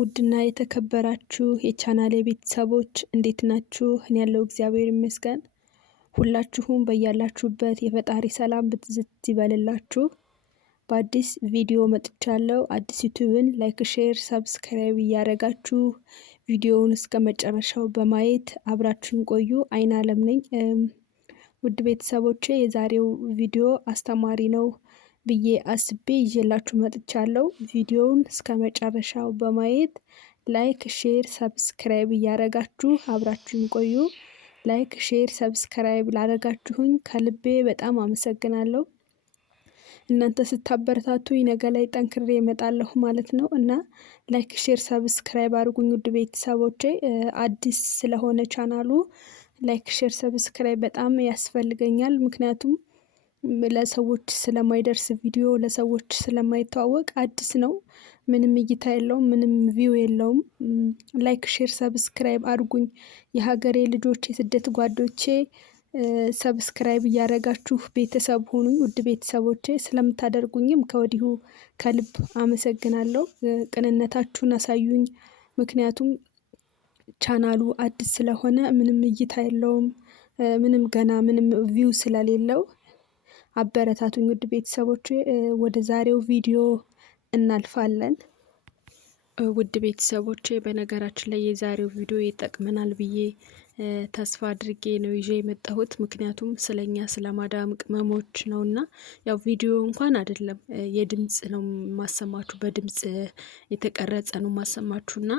ውድና የተከበራችሁ የቻናሌ ቤተሰቦች እንዴት ናችሁ? እኔ ያለው እግዚአብሔር ይመስገን። ሁላችሁም በያላችሁበት የፈጣሪ ሰላም ብትዝት ይበልላችሁ። በአዲስ ቪዲዮ መጥቻለሁ። አዲስ ዩቲዩብን ላይክ፣ ሼር፣ ሰብስክራይብ እያደረጋችሁ ቪዲዮውን እስከ መጨረሻው በማየት አብራችሁን ቆዩ። አይን አለም ነኝ። ውድ ቤተሰቦቼ የዛሬው ቪዲዮ አስተማሪ ነው ብዬ አስቤ ይዤላችሁ መጥቻለሁ። ቪዲዮውን እስከ መጨረሻው በማየት ላይክ፣ ሼር፣ ሰብስክራይብ እያደረጋችሁ አብራችሁን ቆዩ። ላይክ፣ ሼር፣ ሰብስክራይብ ላደረጋችሁኝ ከልቤ በጣም አመሰግናለሁ። እናንተ ስታበረታቱኝ ነገ ላይ ጠንክሬ እመጣለሁ ማለት ነው እና ላይክ፣ ሼር፣ ሰብስክራይብ አድርጉኝ ውድ ቤተሰቦቼ። አዲስ ስለሆነ ቻናሉ ላይክ፣ ሼር፣ ሰብስክራይብ በጣም ያስፈልገኛል። ምክንያቱም ለሰዎች ስለማይደርስ ቪዲዮ ለሰዎች ስለማይተዋወቅ አዲስ ነው። ምንም እይታ የለውም፣ ምንም ቪው የለውም። ላይክ፣ ሼር፣ ሰብስክራይብ አድርጉኝ የሀገሬ ልጆች፣ የስደት ጓዶቼ። ሰብስክራይብ እያደረጋችሁ ቤተሰብ ሁኑኝ ውድ ቤተሰቦቼ። ስለምታደርጉኝም ከወዲሁ ከልብ አመሰግናለሁ። ቅንነታችሁን አሳዩኝ። ምክንያቱም ቻናሉ አዲስ ስለሆነ ምንም እይታ የለውም፣ ምንም ቪው ስለሌለው አበረታቱኝ ውድ ቤተሰቦቼ። ወደ ዛሬው ቪዲዮ እናልፋለን። ውድ ቤተሰቦቼ በነገራችን ላይ የዛሬው ቪዲዮ ይጠቅመናል ብዬ ተስፋ አድርጌ ነው ይዤ የመጣሁት። ምክንያቱም ስለኛ ስለ ማዳም ቅመሞች ነውና ያው ቪዲዮ እንኳን አይደለም የድምጽ ነው ማሰማችሁ፣ በድምጽ የተቀረጸ ነው ማሰማችሁና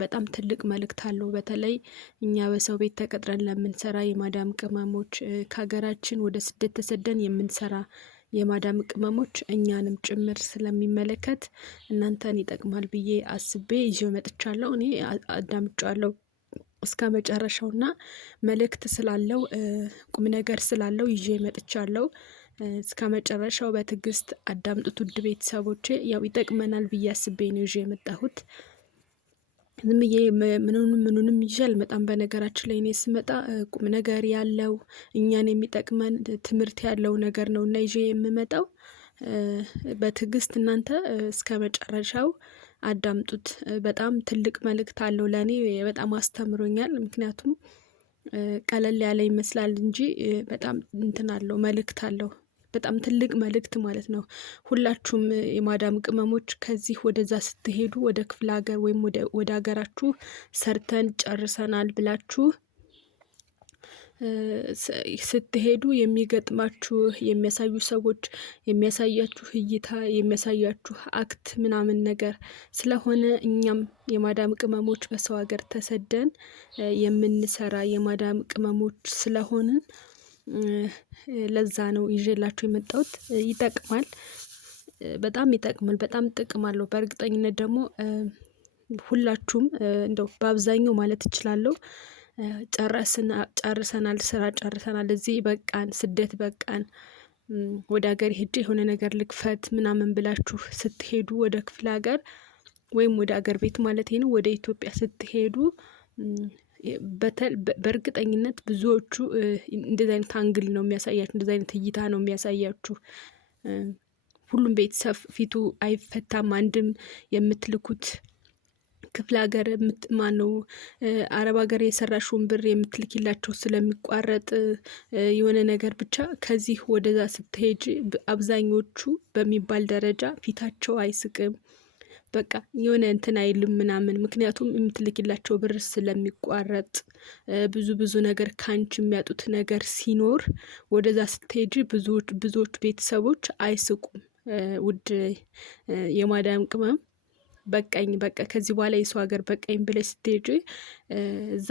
በጣም ትልቅ መልእክት አለው። በተለይ እኛ በሰው ቤት ተቀጥረን ለምንሰራ የማዳም ቅመሞች፣ ከሀገራችን ወደ ስደት ተሰደን የምንሰራ የማዳም ቅመሞች እኛንም ጭምር ስለሚመለከት እናንተን ይጠቅማል ብዬ አስቤ ይዤው መጥቻለሁ። እኔ አዳምጫለሁ እስከ መጨረሻውና መልእክት ስላለው ቁም ነገር ስላለው ይዤ መጥቻለሁ። እስከ መጨረሻው በትዕግስት አዳምጡት ውድ ቤተሰቦቼ። ያው ይጠቅመናል ብዬ አስቤ ነው ይዤ የመጣሁት። ዝም ብዬ ምኑንም ይዤ አልመጣም። በነገራችን ላይ እኔ ስመጣ ቁም ነገር ያለው እኛን የሚጠቅመን ትምህርት ያለው ነገር ነው እና ይዤ የምመጣው። በትዕግስት እናንተ እስከ መጨረሻው አዳምጡት። በጣም ትልቅ መልእክት አለው፣ ለእኔ በጣም አስተምሮኛል። ምክንያቱም ቀለል ያለ ይመስላል እንጂ በጣም እንትን አለው፣ መልእክት አለው። በጣም ትልቅ መልእክት ማለት ነው። ሁላችሁም የማዳም ቅመሞች ከዚህ ወደዛ ስትሄዱ ወደ ክፍለ ሀገር ወይም ወደ ሀገራችሁ ሰርተን ጨርሰናል ብላችሁ ስትሄዱ የሚገጥማችሁ የሚያሳዩ ሰዎች፣ የሚያሳያችሁ እይታ፣ የሚያሳያችሁ አክት ምናምን ነገር ስለሆነ እኛም የማዳም ቅመሞች በሰው ሀገር ተሰደን የምንሰራ የማዳም ቅመሞች ስለሆንን ለዛ ነው ይዤላችሁ የመጣሁት። ይጠቅማል፣ በጣም ይጠቅማል፣ በጣም ጥቅም አለው። በእርግጠኝነት ደግሞ ሁላችሁም እንደው በአብዛኛው ማለት እችላለሁ ጨርሰናል፣ ስራ ጨርሰናል፣ እዚህ በቃን፣ ስደት በቃን፣ ወደ ሀገር ሄጄ የሆነ ነገር ልክፈት ምናምን ብላችሁ ስትሄዱ ወደ ክፍለ ሀገር ወይም ወደ ሀገር ቤት ማለት ነው ወደ ኢትዮጵያ ስትሄዱ በእርግጠኝነት ብዙዎቹ እንደዚህ አይነት አንግል ነው የሚያሳያችሁ፣ እንደዚህ አይነት እይታ ነው የሚያሳያችሁ። ሁሉም ቤተሰብ ፊቱ አይፈታም። አንድም የምትልኩት ክፍለ ሀገር ማነው አረብ ሀገር የሰራሽውን ብር የምትልኪላቸው ስለሚቋረጥ የሆነ ነገር ብቻ ከዚህ ወደዛ ስትሄጂ አብዛኞቹ በሚባል ደረጃ ፊታቸው አይስቅም። በቃ የሆነ እንትን አይልም ምናምን። ምክንያቱም የምትልኪላቸው ብር ስለሚቋረጥ ብዙ ነገር ካንቺ የሚያጡት ነገር ሲኖር ወደዛ ስትሄጂ ብዙዎች ቤተሰቦች አይስቁም። ውድ የማዳም ቅመም በቃኝ፣ በቃ ከዚህ በኋላ የሰው ሀገር በቃኝ ብለሽ ስትሄጂ እዛ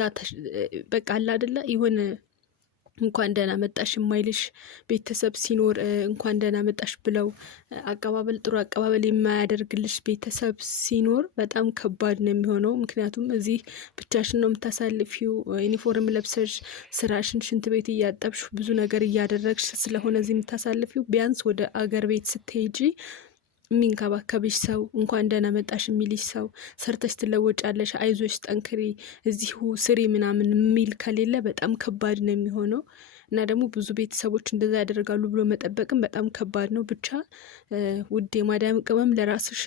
በቃ አለ አይደለ የሆነ እንኳን ደህና መጣሽ የማይልሽ ቤተሰብ ሲኖር እንኳን ደህና መጣሽ ብለው ጥሩ አቀባበል የማያደርግልሽ ቤተሰብ ሲኖር በጣም ከባድ ነው የሚሆነው። ምክንያቱም እዚህ ብቻሽን ነው የምታሳልፊው። ዩኒፎርም ለብሰሽ ስራሽን ሽንት ቤት እያጠብሽ ብዙ ነገር እያደረግሽ ስለሆነ እዚህ የምታሳልፊው። ቢያንስ ወደ አገር ቤት ስትሄጂ የሚንከባከብሽ ሰው፣ እንኳን ደህና መጣሽ የሚልሽ ሰው፣ ሰርተሽ ትለወጫለሽ፣ አይዞሽ፣ ጠንክሪ፣ እዚሁ ስሪ ምናምን የሚል ከሌለ በጣም ከባድ ነው የሚሆነው። እና ደግሞ ብዙ ቤተሰቦች እንደዛ ያደርጋሉ ብሎ መጠበቅም በጣም ከባድ ነው። ብቻ ውድ የማዳም ቅመም ለራስሽ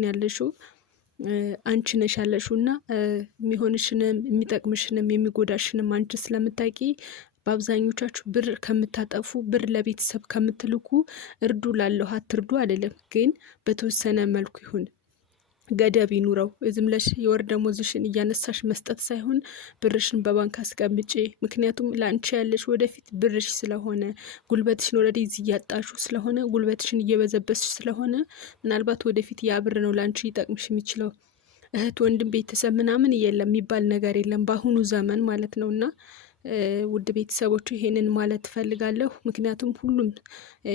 ነው ያለሽው። አንቺ ነሽ ያለሽውና የሚሆንሽንም የሚጠቅምሽንም የሚጎዳሽንም አንቺ ስለምታውቂ በአብዛኞቻችሁ ብር ከምታጠፉ ብር ለቤተሰብ ከምትልኩ እርዱ ላለሁ አትርዱ አይደለም፣ ግን በተወሰነ መልኩ ይሁን፣ ገደብ ይኑረው። ዝም ብለሽ የወር ደመወዝሽን እያነሳሽ መስጠት ሳይሆን ብርሽን በባንክ አስቀምጪ። ምክንያቱም ለአንቺ ያለሽ ወደፊት ብርሽ ስለሆነ ጉልበትሽን ወረዲ እዚህ እያጣሹ ስለሆነ ጉልበትሽን እየበዘበስሽ ስለሆነ ምናልባት ወደፊት ያ ብር ነው ለአንቺ ሊጠቅምሽ የሚችለው። እህት ወንድም ቤተሰብ ምናምን የለም የሚባል ነገር የለም በአሁኑ ዘመን ማለት ነው። እና ውድ ቤተሰቦቹ ይሄንን ማለት እፈልጋለሁ። ምክንያቱም ሁሉም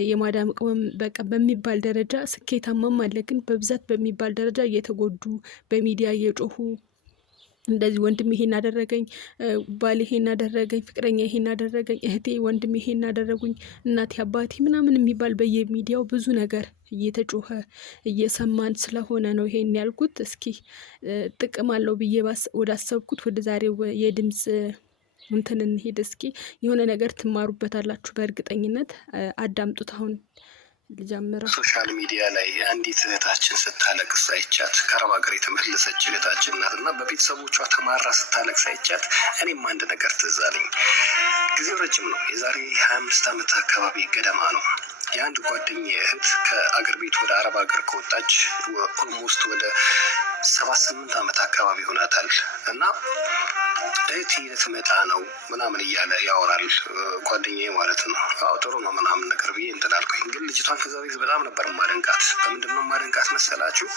የማዳም ቅመም በቃ በሚባል ደረጃ ስኬታማም አለ፣ ግን በብዛት በሚባል ደረጃ እየተጎዱ በሚዲያ እየጮሁ እንደዚህ ወንድም ይሄን አደረገኝ፣ ባል ይሄን አደረገኝ፣ ፍቅረኛ ይሄን አደረገኝ፣ እህቴ ወንድም ይሄን አደረጉኝ፣ እናቴ አባቴ ምናምን የሚባል በየሚዲያው ብዙ ነገር እየተጮኸ እየሰማን ስለሆነ ነው ይሄን ያልኩት። እስኪ ጥቅም አለው ብዬ ወደ አሰብኩት ወደ ዛሬው የድምጽ እንትን እንሄድ። እስኪ የሆነ ነገር ትማሩበታላችሁ በእርግጠኝነት አዳምጡት። አሁን ልጀምረው። ሶሻል ሚዲያ ላይ አንዲት እህታችን ስታለቅስ አይቻት፣ ከአረብ ሀገር የተመለሰች እህታችን ናት እና በቤተሰቦቿ ተማራ ስታለቅስ አይቻት እኔም አንድ ነገር ትዝ አለኝ። ጊዜው ረጅም ነው፣ የዛሬ 25 ዓመት አካባቢ ገደማ ነው። የአንድ ጓደኛ እህት ከአገር ቤት ወደ አረብ ሀገር ከወጣች ኦልሞስት ወደ 7-8 ዓመት አካባቢ ሆናታል እና እህቴ ልትመጣ ነው ምናምን እያለ ያወራል ጓደኛዬ ማለት ነው። አዎ ጥሩ ነው ምናምን ነገር ብዬ እንትን አልኩኝ። ግን ልጅቷን ከዛ ቤት በጣም ነበር ማደንቃት። በምንድን ነው ማደንቃት መሰላችሁ?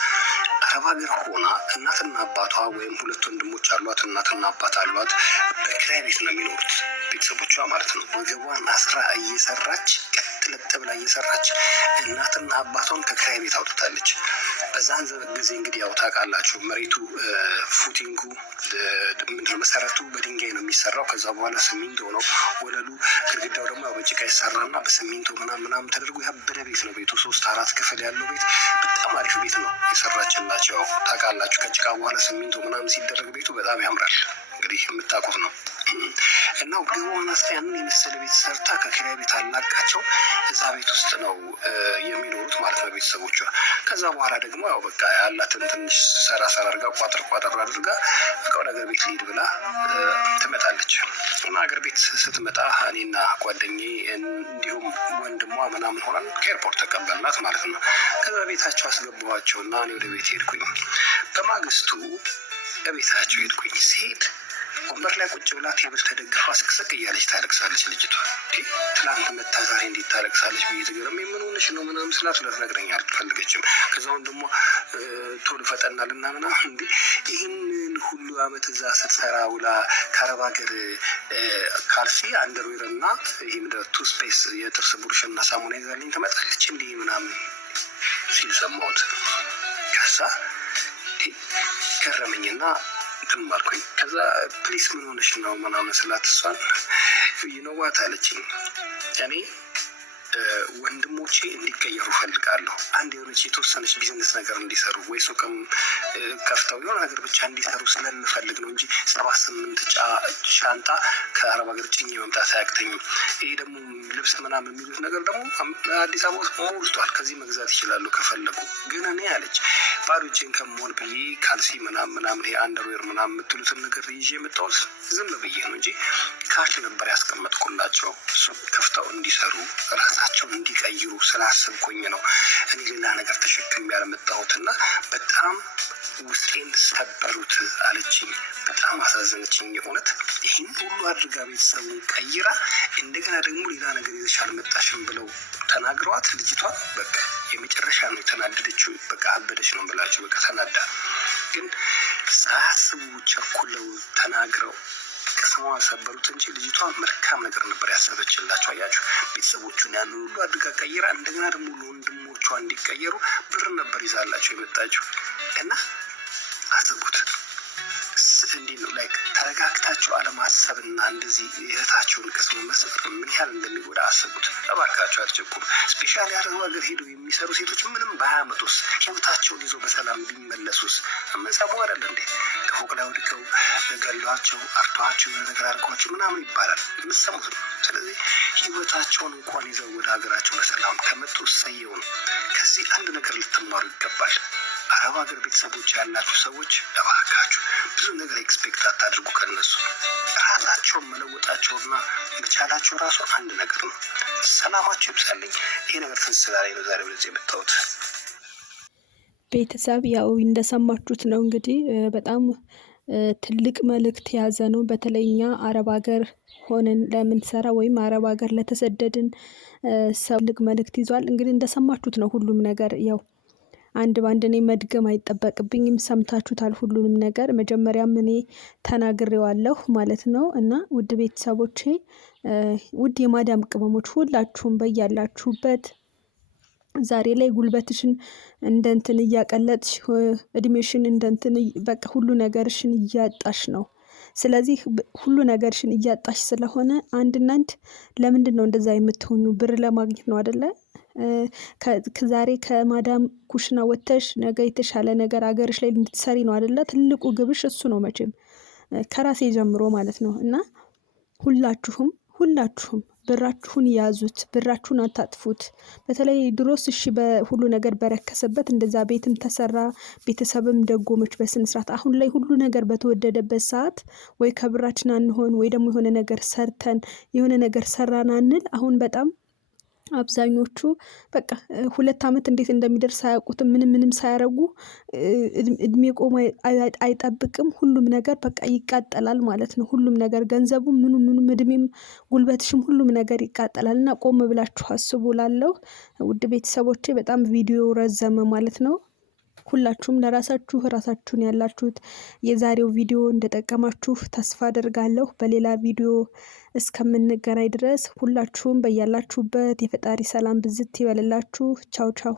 አረብ ሀገር ሆና እናትና አባቷ ወይም 2 ወንድሞች አሏት፣ እናትና አባት አሏት። በኪራይ ቤት ነው የሚኖሩት ቤተሰቦቿ ማለት ነው። ወገቧን አስራ እየሰራች ቀጥለጥ ብላ እየሰራች እናትና አባቷን ከኪራይ ቤት አውጥታለች። በዛን ጊዜ እንግዲህ ያው ታውቃላችሁ መሬቱ ፉቲንጉ ምንድነው መሰረቱ በድንጋይ ነው የሚሰራው። ከዛ በኋላ ሲሚንቶ ነው ወለሉ፣ ግድግዳው ደግሞ በጭቃ ይሰራና በሲሚንቶ ምናምን ተደርጎ ያበደ ቤት ነው ቤቱ። 3-4 ክፍል ያለው ቤት በጣም አሪፍ ቤት ነው የሰራችላቸው። ታውቃላችሁ ከጭቃ በኋላ ሲሚንቶ ምናምን ሲደረግ ቤቱ በጣም ያምራል። እንግዲህ የምታውቁት ነው። እና ገዋና ያንን የመሰለ ቤት ሰርታ ከኪራይ ቤት አላቃቸው እዛ ቤት ውስጥ ነው የሚኖሩት ማለት ነው ቤተሰቦቿ። ከዛ በኋላ ደግሞ ያው በቃ ያላትን ትንሽ ሰራ አድርጋ ቋጥር አድርጋ በቃ ወደ ሀገር ቤት ልሂድ ብላ ትመጣለች። እና ሀገር ቤት ስትመጣ እኔና ጓደኛዬ እንዲሁም ወንድሟ ምናምን ሆነን ከኤርፖርት ተቀበልናት ማለት ነው። ከዛ ቤታቸው አስገባኋቸው እና እኔ ወደ ቤት ሄድኩኝ። በማግስቱ ቤታቸው ሄድኩኝ። ሲሄድ ወንበር ላይ ቁጭ ብላ ቴብል ተደግፋ ስቅስቅ እያለች ታለቅሳለች ልጅቷ። ትናንት መታ ዛሬ እንዴት ታለቅሳለች ብዬ ተገረም። ምን ሆነሽ ነው ምናምን ስላት ልትነግረኝ አልፈለገችም። ከዛውን ደግሞ ቶሎ ፈጠናልና ምናምን እንዴ ይህንን ሁሉ አመት እዛ ስትሰራ ውላ ከአረብ ሀገር ካልሲ አንደርዌር እና ይህ ቱስፔስ የጥርስ ብሩሽና ሳሙና ይዛልኝ ትመጣለች እንዲህ ምናምን ሲል ሰማሁት። ከዛ ገረመኝና ትማርኩኝ። ከዛ ፕሊስ ምን ሆነሽ ነው ምናምን ስላት እሷን ይነዋት አለችኝ። እኔ ወንድሞቼ እንዲቀየሩ ፈልጋለሁ። አንድ የሆነች የተወሰነች ቢዝነስ ነገር እንዲሰሩ ወይ ሱቅም ከፍተው የሆነ ነገር ብቻ እንዲሰሩ ስለምፈልግ ነው እንጂ 7-8 ሻንጣ ከአረብ ሀገር ጭኜ መምጣት አያቅተኝም። ይሄ ደግሞ ልብስ ምናምን የሚሉት ነገር ደግሞ አዲስ አበባ ውስጥ ሞልቷል። ከዚህ መግዛት ይችላሉ ከፈለጉ። ግን እኔ አለች ባዶ እጄን ከመሆን ብዬ ካልሲ ምናምን ይሄ አንደርዌር ምናምን የምትሉትን ነገር ይዤ የመጣሁት ዝም ብዬ ነው እንጂ ካሽ ነበር ያስቀመጥኩላቸው ሱቅ ከፍተው እንዲሰሩ ራሳቸውን እንዲቀይሩ ስላሰብኩኝ ነው እኔ ሌላ ነገር ተሸክሜ ያልመጣሁትና በጣም ውስጤን ሰበሩት አለችኝ። በጣም አሳዘነችኝ። የእውነት ይህን ሁሉ አድርጋ ቤተሰቡን ቀይራ እንደገና ደግሞ ሌላ ነገር ይዘሽ አልመጣሽም ብለው ተናግረዋት ልጅቷ በቃ የመጨረሻ ነው የተናደደችው። በቃ አበደች ነው ብላችሁ በቃ ተናዳ። ግን ሳያስቡ ቸኩለው ተናግረው ቅስሟን ሰበሩት እንጂ ልጅቷ መልካም ነገር ነበር ያሰበችላቸው። አያችሁ ቤተሰቦቹን ያን ሁሉ አድርጋ ቀይራ እንደገና ደግሞ ለወንድሞቿ እንዲቀየሩ ብር ነበር ይዛላቸው የመጣችው። እና አስቡት እንዲህ ነው ላይክ ተረጋግታችሁ አለማሰብና እንደዚህ የእህታችሁን ቅስም መስበር ምን ያህል እንደሚጎዳ አስቡት። እባካችሁ አትቸኩሉ። ስፔሻሊ አረብ ሀገር ሄደው የሚሰሩ ሴቶች ምንም ባያመጡስ ህይወታቸውን ይዘው በሰላም ቢመለሱስ የምንሰማው አይደል እንዴ? ከፎቅ ላይ ወድቀው ገሏቸው አርዷቸው ነገር አድርጓቸው ምናምን ይባላል የምትሰሙት ነው። ስለዚህ ህይወታቸውን እንኳን ይዘው ወደ ሀገራቸው በሰላም ከመጡ እሰየው ነው። ከዚህ አንድ ነገር ልትማሩ ይገባል። አረብ ሀገር ቤተሰቦች ያላችሁ ሰዎች እባካችሁ ብዙ ነገር ኤክስፔክት አታድርጉ ከነሱ። ራሳቸውን መለወጣቸውና መቻላቸው ራሱ አንድ ነገር ነው። ሰላማችሁ ይብዛልኝ። ይሄ ነገር ትንስላ ላይ ነው ዛሬ ወደዚህ የመጣሁት። ቤተሰብ ያው እንደሰማችሁት ነው እንግዲህ በጣም ትልቅ መልእክት የያዘ ነው። በተለይ እኛ አረብ ሀገር ሆነን ለምንሰራ ወይም አረብ ሀገር ለተሰደድን ሰው ትልቅ መልእክት ይዟል። እንግዲህ እንደሰማችሁት ነው ሁሉም ነገር። ያው አንድ በአንድ እኔ መድገም አይጠበቅብኝም፣ ሰምታችሁታል ሁሉንም ነገር። መጀመሪያም እኔ ተናግሬዋለሁ ማለት ነው። እና ውድ ቤተሰቦቼ፣ ውድ የማዳም ቅመሞች ሁላችሁም በያላችሁበት ዛሬ ላይ ጉልበትሽን እንደንትን እያቀለጥሽ እድሜሽን እንደንትን በቃ ሁሉ ነገርሽን እያጣሽ ነው። ስለዚህ ሁሉ ነገርሽን እያጣሽ ስለሆነ አንድና አንድ ለምንድን ነው እንደዛ የምትሆኙ? ብር ለማግኘት ነው አይደለ? ከዛሬ ከማዳም ኩሽና ወጥተሽ ነገ የተሻለ ነገር አገርሽ ላይ እንድትሰሪ ነው አይደለ? ትልቁ ግብሽ እሱ ነው መቼም ከራሴ ጀምሮ ማለት ነው። እና ሁላችሁም ብራችሁን ያዙት፣ ብራችሁን አታጥፉት። በተለይ ድሮስ እሺ በሁሉ ነገር በረከሰበት እንደዛ ቤትም ተሰራ ቤተሰብም ደጎመች በስነስርዓት። አሁን ላይ ሁሉ ነገር በተወደደበት ሰዓት ወይ ከብራችን አንሆን ወይ ደግሞ የሆነ ነገር ሰርተን የሆነ ነገር ሰራን አንል። አሁን በጣም አብዛኞቹ በቃ 2 ዓመት እንዴት እንደሚደርስ አያውቁትም። ምንም ሳያረጉ እድሜ ቆሞ አይጠብቅም። ሁሉም ነገር በቃ ይቃጠላል ማለት ነው። ሁሉም ነገር ገንዘቡ ምኑም እድሜም ጉልበትሽም ሁሉም ነገር ይቃጠላል። እና ቆም ብላችሁ አስቡ ላለሁ ውድ ቤተሰቦቼ። በጣም ቪዲዮ ረዘመ ማለት ነው። ሁላችሁም ለራሳችሁ ራሳችሁን ያላችሁት የዛሬው ቪዲዮ እንደጠቀማችሁ ተስፋ አደርጋለሁ። በሌላ ቪዲዮ እስከምንገናኝ ድረስ ሁላችሁም በያላችሁበት የፈጣሪ ሰላም ብዝት ይበልላችሁ። ቻው ቻው።